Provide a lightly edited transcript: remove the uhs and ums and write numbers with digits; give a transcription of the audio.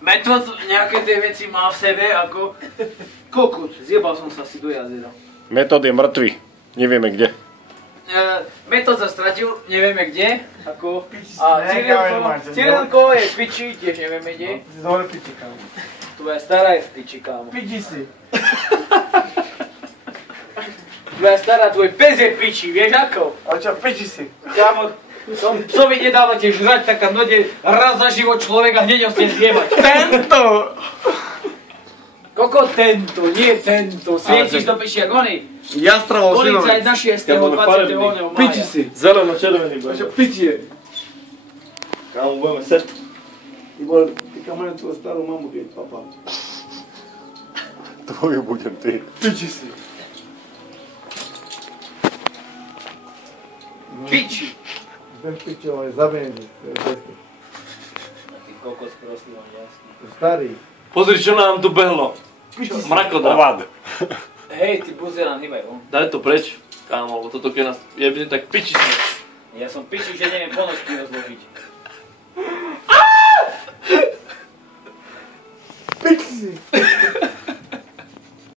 Metod nejaké tie veci má v sebe ako kokot. Zjebal som sa si do jazera. Metod je mŕtvy. Nevieme kde. Metod sa stratil, nevieme kde. Ako... A Cyrilko je v piči, tiež nevieme kde. Ty si dobre piči, kámo. Tvoja stará je v piči, kámo. Piči si. Tvoja stará, tvoj pes je v piči, vieš ako? Ale čo, piči si. Kámo, som psovi nedávate žrať, tak tam dojde raz za život človeka, hneď ho ste zjebať. Tento! Koko tento, nie tento. Svietiš do piči, jak oni. Jastravol Policajt na 6. 20. mája. Piči si. Zeleno-červený Čo, piči je. Kámo, budeme set. Ty kamarem tvoju starú mamu, keď papa. Tvoju budem ty. Piči si. Piči. Ten piči, ale zabijem ti. Taký kokos prostý, on jasný. Starý. Pozri, čo nám tu behlo. Mrakoda. Ovad. Hej, ty buzerán, hýbaj von. Daj to preč, kámo, lebo toto keď nás jebne, tak piči sme. Ja som piči, že neviem ponožky rozložiť.